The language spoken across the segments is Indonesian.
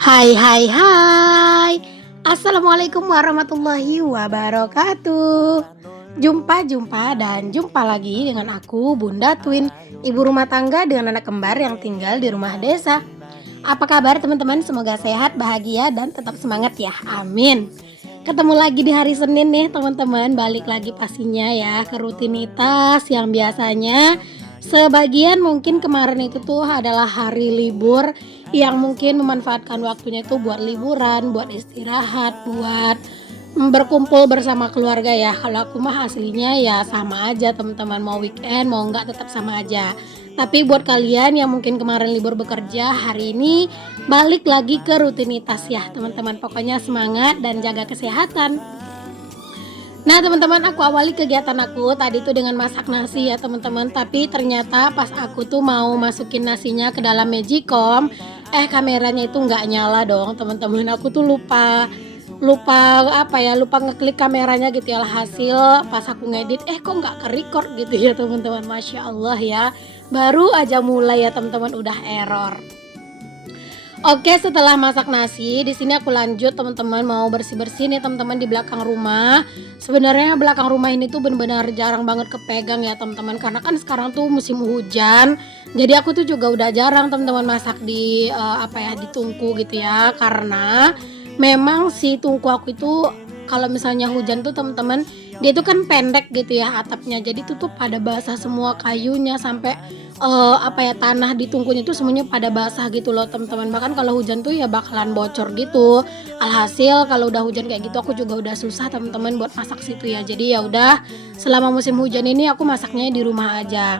Hai hai hai. Assalamualaikum warahmatullahi wabarakatuh. Jumpa dan jumpa lagi dengan aku Bunda Twin, ibu rumah tangga dengan anak kembar yang tinggal di rumah desa. Apa kabar teman-teman? Semoga sehat, bahagia dan tetap semangat ya. Amin. Ketemu lagi di hari Senin nih teman-teman, balik lagi pastinya ya ke rutinitas yang biasanya sebagian mungkin kemarin itu tuh adalah hari libur yang mungkin memanfaatkan waktunya itu buat liburan, buat istirahat, buat berkumpul bersama keluarga ya. Kalau aku mah aslinya ya sama aja teman-teman, mau weekend mau enggak tetap sama aja. Tapi buat kalian yang mungkin kemarin libur bekerja, hari ini balik lagi ke rutinitas ya teman-teman. Pokoknya semangat dan jaga kesehatan. Nah teman-teman, aku awali kegiatan aku tadi tuh dengan masak nasi ya teman-teman. Tapi ternyata pas aku tuh mau masukin nasinya ke dalam magicom, kameranya itu nggak nyala dong teman-teman. Aku tuh lupa lupa lupa ngeklik kameranya gitu ya. Hasil pas aku ngedit kok nggak ke record gitu ya teman-teman. Masya Allah ya, baru aja mulai ya teman-teman udah error. Oke, setelah masak nasi, di sini aku lanjut teman-teman mau bersih-bersih nih teman-teman di belakang rumah. Sebenarnya belakang rumah ini tuh benar-benar jarang banget kepegang ya teman-teman, karena kan sekarang tuh musim hujan. Jadi aku tuh juga udah jarang teman-teman masak di di tungku gitu ya, karena memang si tungku aku itu kalau misalnya hujan tuh teman-teman, dia itu kan pendek gitu ya atapnya. Jadi tuh pada basah semua kayunya sampai tanah di tungkunya itu semuanya pada basah gitu loh teman-teman. Bahkan kalau hujan tuh ya bakalan bocor gitu. Alhasil kalau udah hujan kayak gitu aku juga udah susah teman-teman buat masak situ ya. Jadi ya udah, selama musim hujan ini aku masaknya di rumah aja.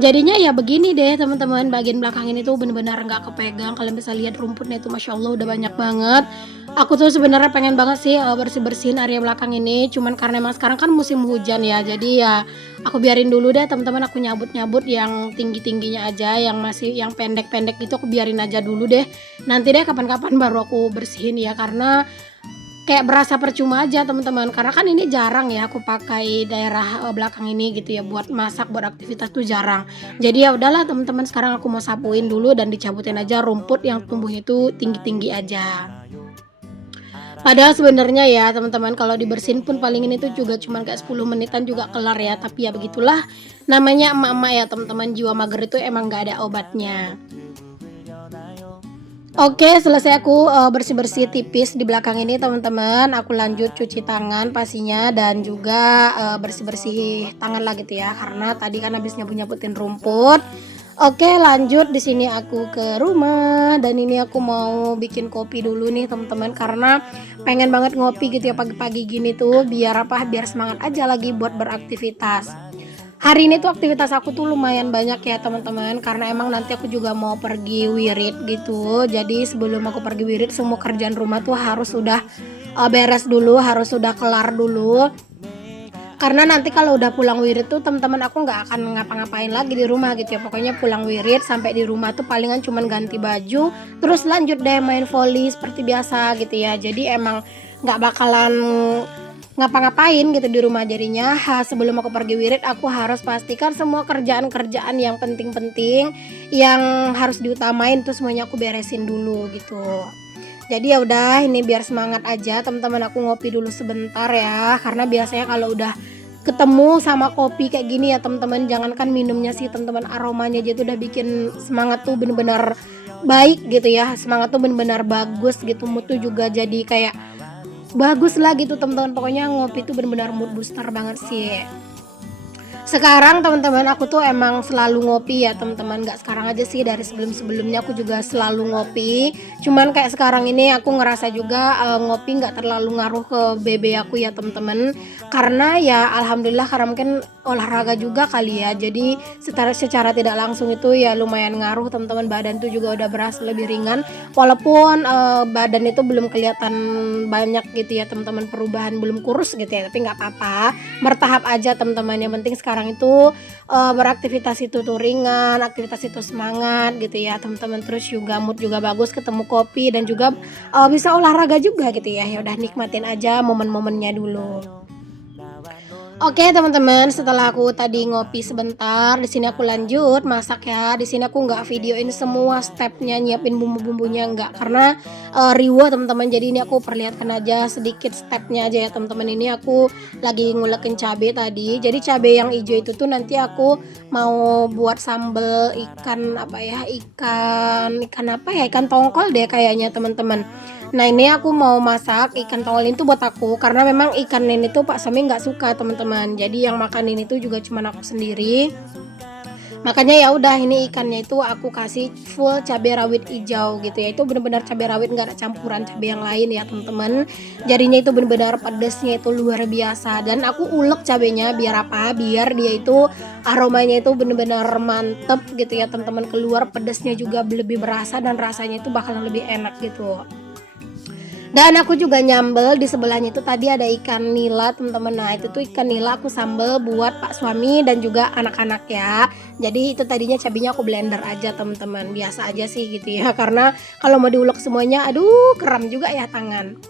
Jadinya ya begini deh teman-teman, bagian belakang ini tuh bener-bener nggak kepegang. Kalian bisa lihat rumputnya itu masya Allah udah banyak banget. Aku tuh sebenarnya pengen banget sih bersih-bersihin area belakang ini, cuman karena emang sekarang kan musim hujan ya. Jadi ya aku biarin dulu deh teman-teman, aku nyabut-nyabut yang tinggi-tingginya aja, yang pendek-pendek gitu aku biarin aja dulu deh. Nanti deh kapan-kapan baru aku bersihin ya, karena kayak berasa percuma aja teman-teman, karena kan ini jarang ya aku pakai daerah belakang ini gitu ya buat masak, buat aktivitas tuh jarang. Jadi ya udahlah teman-teman, sekarang aku mau sapuin dulu dan dicabutin aja rumput yang tumbuhnya itu tinggi-tinggi aja. Padahal sebenarnya ya teman-teman, kalau dibersihin pun paling ini tuh juga cuman kayak 10 menitan juga kelar ya. Tapi ya begitulah, namanya emak-emak ya teman-teman, jiwa mager itu emang nggak ada obatnya. Oke, selesai aku bersih-bersih tipis di belakang ini teman-teman, aku lanjut cuci tangan pastinya dan juga bersih-bersih tangan lah gitu ya, karena tadi kan habis nyapu-nyaputin rumput. Oke, lanjut di sini aku ke rumah dan ini aku mau bikin kopi dulu nih teman-teman, karena pengen banget ngopi gitu ya pagi-pagi gini tuh, biar biar semangat aja lagi buat beraktivitas. Hari ini tuh aktivitas aku tuh lumayan banyak ya teman-teman, karena emang nanti aku juga mau pergi wirid gitu. Jadi sebelum aku pergi wirid, semua kerjaan rumah tuh harus sudah beres dulu, harus sudah kelar dulu. Karena nanti kalau udah pulang wirid tuh teman-teman, aku nggak akan ngapa-ngapain lagi di rumah gitu ya. Pokoknya pulang wirid sampai di rumah tuh palingan cuman ganti baju, terus lanjut deh main volley seperti biasa gitu ya. Jadi emang nggak bakalan ngapa-ngapain gitu di rumah. Jadinya sebelum aku pergi wirid, aku harus pastikan semua kerjaan-kerjaan yang penting-penting yang harus diutamain tuh semuanya aku beresin dulu gitu. Jadi ya udah, ini biar semangat aja teman-teman, aku ngopi dulu sebentar ya, karena biasanya kalau udah ketemu sama kopi kayak gini ya teman-teman, jangankan minumnya sih teman-teman, aromanya aja tuh udah bikin semangat tuh bener-bener baik gitu ya, semangat tuh bener-bener bagus gitu, mood tuh juga jadi kayak bagus lah gitu teman-teman. Pokoknya ngopi tuh bener-bener mood booster banget sih. Sekarang teman-teman, aku tuh emang selalu ngopi ya teman-teman, nggak sekarang aja sih, dari sebelum-sebelumnya aku juga selalu ngopi. Cuman kayak sekarang ini aku ngerasa juga ngopi nggak terlalu ngaruh ke BB aku ya teman-teman, karena ya alhamdulillah karena mungkin olahraga juga kali ya. Jadi secara tidak langsung itu ya lumayan ngaruh teman-teman, badan tuh juga udah berasa lebih ringan, walaupun badan itu belum kelihatan banyak gitu ya teman-teman, perubahan belum kurus gitu ya, tapi nggak apa-apa, bertahap aja teman-teman. Yang penting sekarang itu beraktivitas itu tuh ringan, aktivitas itu semangat gitu ya teman-teman. Terus juga mood juga bagus, ketemu kopi dan juga bisa olahraga juga gitu ya. Ya udah, nikmatin aja momen-momennya dulu. Oke teman-teman, setelah aku tadi ngopi sebentar, di sini aku lanjut masak ya. Di sini aku nggak videoin semua stepnya nyiapin bumbu-bumbunya nggak karena riweh teman-teman. Jadi ini aku perlihatkan aja sedikit stepnya aja ya teman-teman. Ini aku lagi ngulekin cabai tadi. Jadi cabai yang hijau itu tuh nanti aku mau buat sambal ikan apa ya? Ikan apa ya? Ikan tongkol deh kayaknya teman-teman. Nah ini aku mau masak ikan tongkol ini tuh buat aku karena memang ikan ini tuh Pak Sami nggak suka teman-teman. Jadi yang makan ini tuh juga cuma aku sendiri. Makanya ya udah ini ikannya itu aku kasih full cabai rawit hijau gitu ya. Itu benar-benar cabai rawit nggak ada campuran cabai yang lain ya teman-teman. Jadinya itu benar-benar pedesnya itu luar biasa dan aku ulek cabainya biar apa? Biar dia itu aromanya itu benar-benar mantep gitu ya teman-teman, keluar pedesnya juga lebih berasa dan rasanya itu bakalan lebih enak gitu. Dan aku juga nyambel di sebelahnya itu tadi ada ikan nila teman-teman. Nah itu tuh ikan nila aku sambel buat pak suami dan juga anak-anak ya. Jadi itu tadinya cabenya aku blender aja teman-teman, biasa aja sih gitu ya. Karena kalau mau diulek semuanya aduh kram juga ya tangan.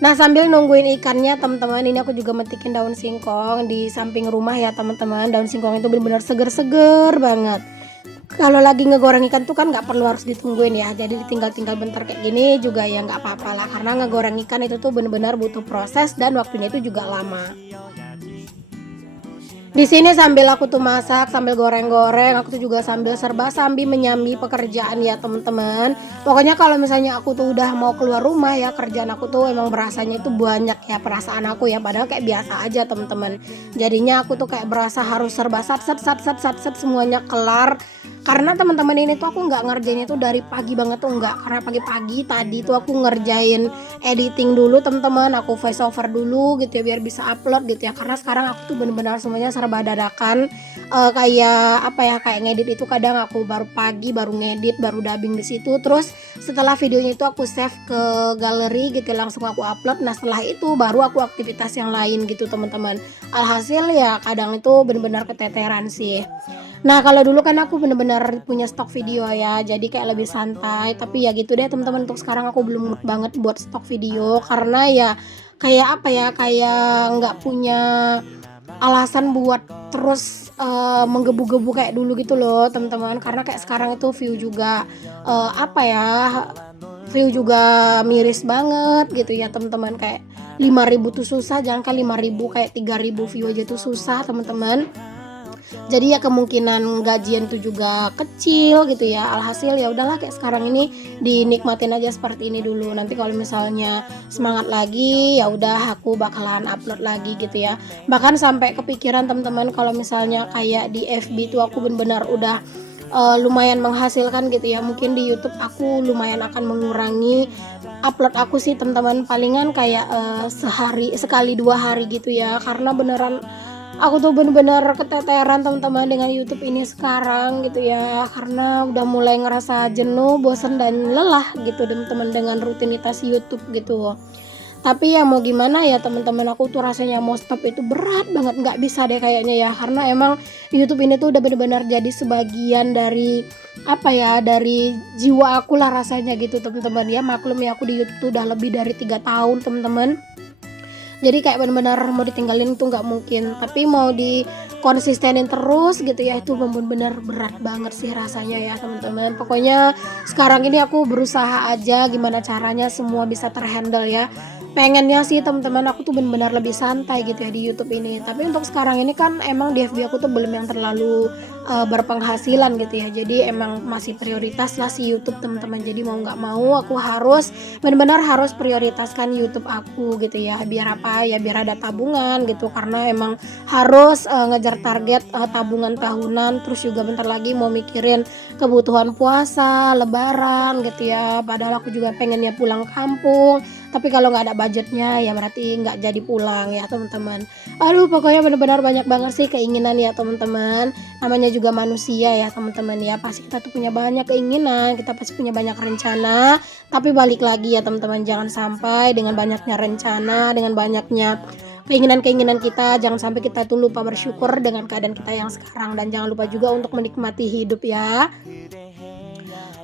Nah sambil nungguin ikannya teman-teman, ini aku juga metikin daun singkong di samping rumah ya teman-teman. Daun singkong itu benar-benar seger-seger banget. Kalau lagi ngegoreng ikan tuh kan nggak perlu harus ditungguin ya, jadi ditinggal-tinggal bentar kayak gini juga ya nggak apa-apa lah, karena ngegoreng ikan itu tuh benar-benar butuh proses dan waktunya itu juga lama. Di sini sambil aku tuh masak, sambil goreng-goreng, aku tuh juga sambil serba sambil menyambi pekerjaan ya teman-teman. Pokoknya kalau misalnya aku tuh udah mau keluar rumah ya, kerjaan aku tuh emang berasanya itu banyak ya, perasaan aku ya, padahal kayak biasa aja teman-teman. Jadinya aku tuh kayak berasa harus serba sat sat sat sat sat sat semuanya kelar. Karena teman-teman ini tuh aku nggak ngerjainnya tuh dari pagi banget tuh nggak, karena pagi-pagi tadi tuh aku ngerjain editing dulu teman-teman, aku voice over dulu gitu ya biar bisa upload gitu ya, karena sekarang aku tuh bener-bener semuanya serba dadakan. Kayak apa ya, kayak ngedit itu kadang aku baru pagi baru ngedit baru dubbing di situ, terus setelah videonya itu aku save ke galeri gitu langsung aku upload. Nah setelah itu baru aku aktivitas yang lain gitu teman-teman. Alhasil ya kadang itu bener-bener keteteran sih. Nah kalau dulu kan aku bener-bener punya stok video ya, jadi kayak lebih santai. Tapi ya gitu deh teman-teman, untuk sekarang aku belum mood banget buat stok video karena ya kayak apa ya, kayak nggak punya alasan buat terus menggebu-gebu kayak dulu gitu loh teman-teman. Karena kayak sekarang itu view juga apa ya, view juga miris banget gitu ya teman-teman. Kayak 5.000 tuh susah, jangan kan 5.000, kayak 3.000 view aja tuh susah teman-teman. Jadi ya kemungkinan gajian itu juga kecil gitu ya. Alhasil ya udahlah kayak sekarang ini dinikmatin aja seperti ini dulu. Nanti kalau misalnya semangat lagi ya udah aku bakalan upload lagi gitu ya. Bahkan sampai kepikiran teman-teman kalau misalnya kayak di FB tuh aku benar-benar udah lumayan menghasilkan gitu ya. Mungkin di YouTube aku lumayan akan mengurangi upload aku sih teman-teman, palingan kayak sehari sekali 2 hari gitu ya, karena beneran aku tuh bener-bener keteteran teman-teman dengan YouTube ini sekarang gitu ya, karena udah mulai ngerasa jenuh, bosan dan lelah gitu teman-teman dengan rutinitas YouTube gitu. Tapi ya mau gimana ya teman-teman, aku tuh rasanya mau stop itu berat banget, nggak bisa deh kayaknya ya, karena emang YouTube ini tuh udah benar-benar jadi sebagian dari apa ya, dari jiwa aku lah rasanya gitu teman-teman ya. Maklum ya aku di YouTube tuh udah lebih dari 3 tahun teman-teman, jadi kayak benar-benar mau ditinggalin tuh nggak mungkin, tapi mau dikonsistenin terus gitu ya itu benar-benar berat banget sih rasanya ya teman-teman. Pokoknya sekarang ini aku berusaha aja gimana caranya semua bisa terhandle ya. Pengennya sih teman-teman aku tuh benar-benar lebih santai gitu ya di YouTube ini, tapi untuk sekarang ini kan emang di FB aku tuh belum yang terlalu berpenghasilan gitu ya, jadi emang masih prioritas lah si YouTube teman-teman. Jadi mau nggak mau aku harus benar-benar harus prioritaskan YouTube aku gitu ya, biar apa ya, biar ada tabungan gitu, karena emang harus ngejar target tabungan tahunan. Terus juga bentar lagi mau mikirin kebutuhan puasa lebaran gitu ya, padahal aku juga pengennya pulang kampung, tapi kalau nggak ada budgetnya ya berarti nggak jadi pulang ya teman-teman. Aduh pokoknya benar-benar banyak banget sih keinginan ya teman-teman, namanya juga manusia ya teman-teman ya, pasti kita tuh punya banyak keinginan, kita pasti punya banyak rencana. Tapi balik lagi ya teman-teman, jangan sampai dengan banyaknya rencana, dengan banyaknya keinginan-keinginan kita, jangan sampai kita tuh lupa bersyukur dengan keadaan kita yang sekarang. Dan jangan lupa juga untuk menikmati hidup ya.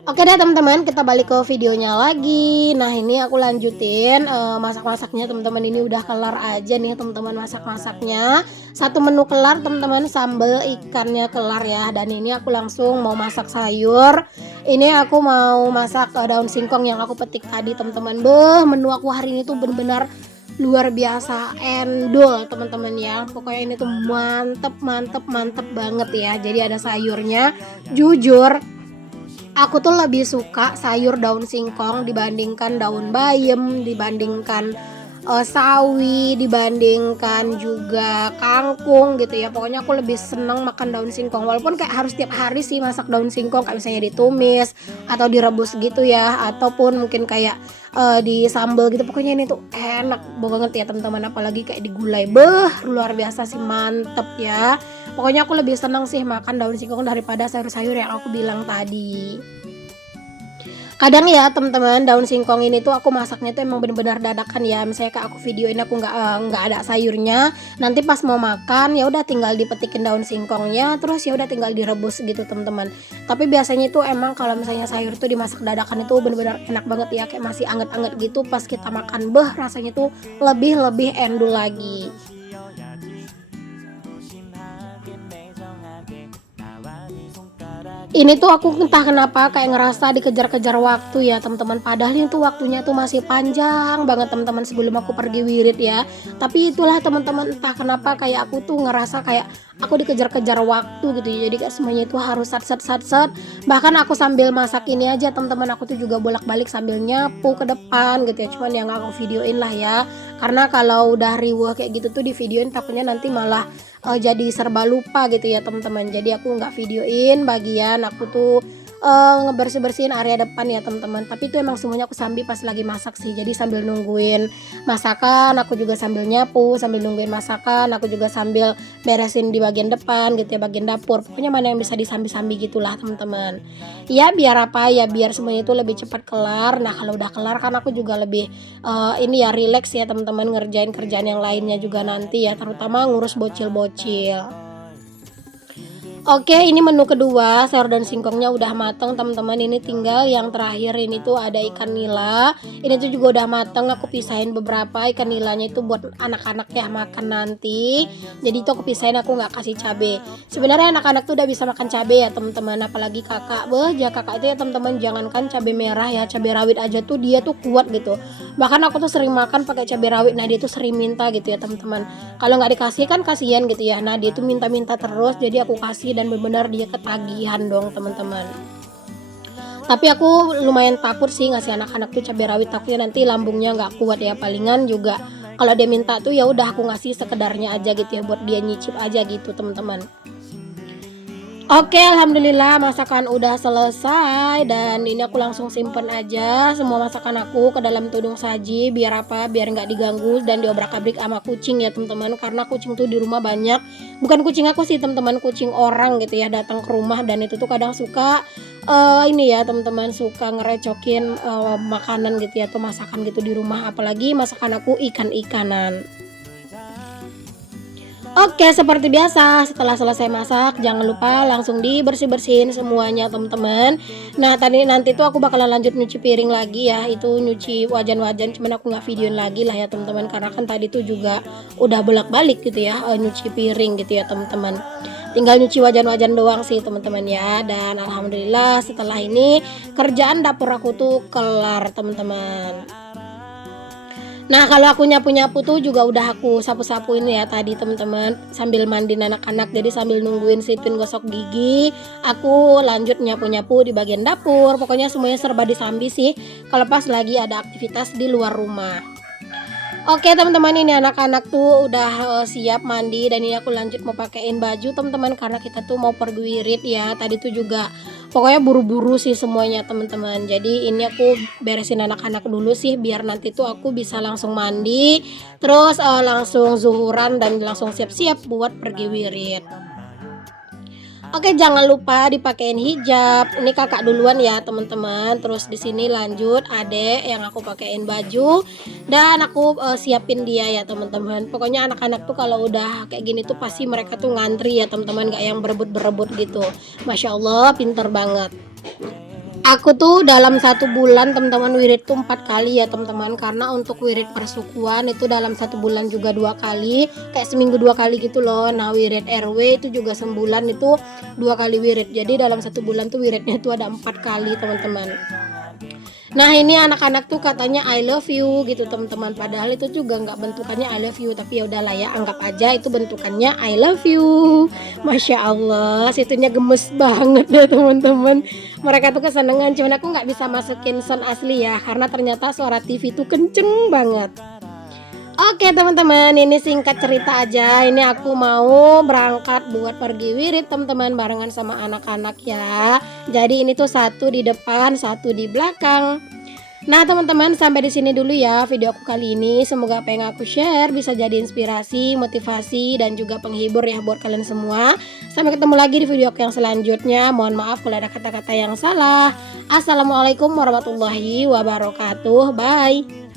Oke deh teman-teman, kita balik ke videonya lagi. Nah ini aku lanjutin masak-masaknya teman-teman. Ini udah kelar aja nih teman-teman masak-masaknya. Satu menu kelar teman-teman, sambal ikannya kelar ya. Dan ini aku langsung mau masak sayur. Ini aku mau masak daun singkong yang aku petik tadi teman-teman. Menu aku hari ini tuh bener-bener luar biasa endol teman-teman ya. Pokoknya ini tuh mantep mantep mantep banget ya. Jadi ada sayurnya. Jujur aku tuh lebih suka sayur daun singkong dibandingkan daun bayam, dibandingkan sawi, dibandingkan juga kangkung gitu ya. Pokoknya aku lebih seneng makan daun singkong. Walaupun kayak harus tiap hari sih masak daun singkong, kayak misalnya ditumis atau direbus gitu ya, ataupun mungkin kayak di sambal gitu. Pokoknya ini tuh enak banget ya teman-teman. Apalagi kayak digulai, luar biasa sih, mantep ya. Pokoknya aku lebih senang sih makan daun singkong daripada sayur-sayur yang aku bilang tadi. Kadang ya teman-teman, daun singkong ini tuh aku masaknya tuh emang bener-bener dadakan ya. Misalnya kayak aku videoin aku nggak ada sayurnya, nanti pas mau makan ya udah tinggal dipetikin daun singkongnya, terus ya udah tinggal direbus gitu teman-teman. Tapi biasanya itu emang kalau misalnya sayur tuh dimasak dadakan itu bener-bener enak banget ya, kayak masih anget-anget gitu pas kita makan, rasanya tuh lebih endul lagi. Ini tuh aku entah kenapa kayak ngerasa dikejar-kejar waktu ya teman-teman. Padahal ini tuh waktunya tuh masih panjang banget teman-teman sebelum aku pergi wirid ya. Tapi itulah teman-teman, entah kenapa kayak aku tuh ngerasa kayak aku dikejar-kejar waktu gitu ya. Jadi kayak semuanya itu harus sat. Bahkan aku sambil masak ini aja teman-teman, aku tuh juga bolak-balik sambil nyapu ke depan gitu ya. Cuman yang aku videoin lah ya. Karena kalau udah riweuh kayak gitu tuh di videoin takutnya nanti malah jadi serba lupa gitu ya teman-teman. Jadi aku nggak videoin bagian aku tuh ngebersih-bersihin area depan ya teman-teman. Tapi itu emang semuanya aku sambil pas lagi masak sih. Jadi sambil nungguin masakan aku juga sambil nyapu, sambil nungguin masakan aku juga sambil beresin di bagian depan gitu ya, bagian dapur. Pokoknya mana yang bisa disambi-sambi gitulah teman-teman. Ya biar apa ya, biar semuanya itu lebih cepat kelar. Nah kalau udah kelar kan aku juga lebih ini ya relax ya teman-teman, ngerjain kerjaan yang lainnya juga nanti ya, terutama ngurus bocil-bocil. Oke, ini menu kedua, sayur dan singkongnya udah mateng teman-teman. Ini tinggal yang terakhir ini tuh ada ikan nila. Ini tuh juga udah mateng. Aku pisahin beberapa ikan nilanya itu buat anak-anak ya makan nanti. Jadi tuh aku pisahin, aku nggak kasih cabe. Sebenarnya anak-anak tuh udah bisa makan cabe ya teman-teman. Apalagi kakak, kakak itu ya teman-teman, jangankan cabe merah ya, cabe rawit aja tuh dia tuh kuat gitu. Bahkan aku tuh sering makan pakai cabe rawit. Nah dia tuh sering minta gitu ya teman-teman. Kalau nggak dikasih kan kasihan gitu ya. Nah dia tuh minta-minta terus, jadi aku kasih dan benar-benar dia ketagihan dong teman-teman. Tapi aku lumayan takut sih ngasih anak-anak tuh cabai rawit, takutnya nanti lambungnya nggak kuat ya. Palingan juga kalau dia minta tuh ya udah aku ngasih sekedarnya aja gitu ya, buat dia nyicip aja gitu teman-teman. Oke, alhamdulillah masakan udah selesai dan ini aku langsung simpen aja semua masakan aku ke dalam tudung saji. Biar apa? Biar nggak diganggu dan diobrak-abrik sama kucing ya teman-teman. Karena kucing tuh di rumah banyak. Bukan kucing aku sih teman-teman, kucing orang gitu ya datang ke rumah, dan itu tuh kadang suka ini ya teman-teman, suka ngerecokin makanan gitu ya atau masakan gitu di rumah. Apalagi masakan aku ikan-ikanan. Oke, seperti biasa setelah selesai masak jangan lupa langsung dibersih-bersihin semuanya teman-teman. Nah tadi nanti tuh aku bakalan lanjut nyuci piring lagi ya, itu nyuci wajan-wajan, cuman aku nggak videoin lagi lah ya teman-teman, karena kan tadi tuh juga udah bolak-balik gitu ya nyuci piring gitu ya teman-teman. Tinggal nyuci wajan-wajan doang sih teman-teman ya. Dan alhamdulillah setelah ini kerjaan dapur aku tuh kelar teman-teman. Nah kalau aku nyapu-nyapu tuh juga udah aku sapu-sapuin ya tadi teman-teman, sambil mandiin anak-anak. Jadi sambil nungguin si Twin gosok gigi, aku lanjut nyapu-nyapu di bagian dapur. Pokoknya semuanya serba disambi sih kalau pas lagi ada aktivitas di luar rumah. Oke teman-teman, ini anak-anak tuh udah siap mandi dan ini aku lanjut mau pakein baju teman-teman, karena kita tuh mau pergi wirid ya. Tadi tuh juga pokoknya buru-buru sih semuanya teman-teman. Jadi ini aku beresin anak-anak dulu sih biar nanti tuh aku bisa langsung mandi, terus langsung zuhuran dan langsung siap-siap buat pergi wirid. Oke, jangan lupa dipakein hijab. Ini kakak duluan ya teman-teman. Terus di sini lanjut adek yang aku pakein baju dan aku siapin dia ya teman-teman. Pokoknya anak-anak tuh kalau udah kayak gini tuh pasti mereka tuh ngantri ya teman-teman, gak yang berebut-berebut gitu. Masya Allah, pinter banget. Aku tuh dalam 1 bulan teman-teman wirid tuh 4 kali ya teman-teman, karena untuk wirid persukuan itu dalam 1 bulan juga 2 kali, kayak seminggu 2 kali gitu loh. Nah wirid RW itu juga sebulan itu 2 kali wirid, jadi dalam 1 bulan tuh wiridnya itu ada 4 kali teman-teman. Nah ini anak-anak tuh katanya I love you gitu teman-teman, padahal itu juga nggak bentukannya I love you, tapi ya udahlah ya, anggap aja itu bentukannya I love you. Masya Allah, situnya gemes banget ya teman-teman. Mereka tuh kesenengan, cuman aku nggak bisa masukin sound asli ya, karena ternyata suara TV tuh kenceng banget. Oke teman-teman, ini singkat cerita aja. Ini aku mau berangkat buat pergi wirid teman-teman, barengan sama anak-anak ya. Jadi ini tuh satu di depan, satu di belakang. Nah teman-teman, sampai di sini dulu ya video aku kali ini. Semoga apa yang aku share bisa jadi inspirasi, motivasi, dan juga penghibur ya buat kalian semua. Sampai ketemu lagi di video aku yang selanjutnya. Mohon maaf kalau ada kata-kata yang salah. Assalamualaikum warahmatullahi wabarakatuh. Bye.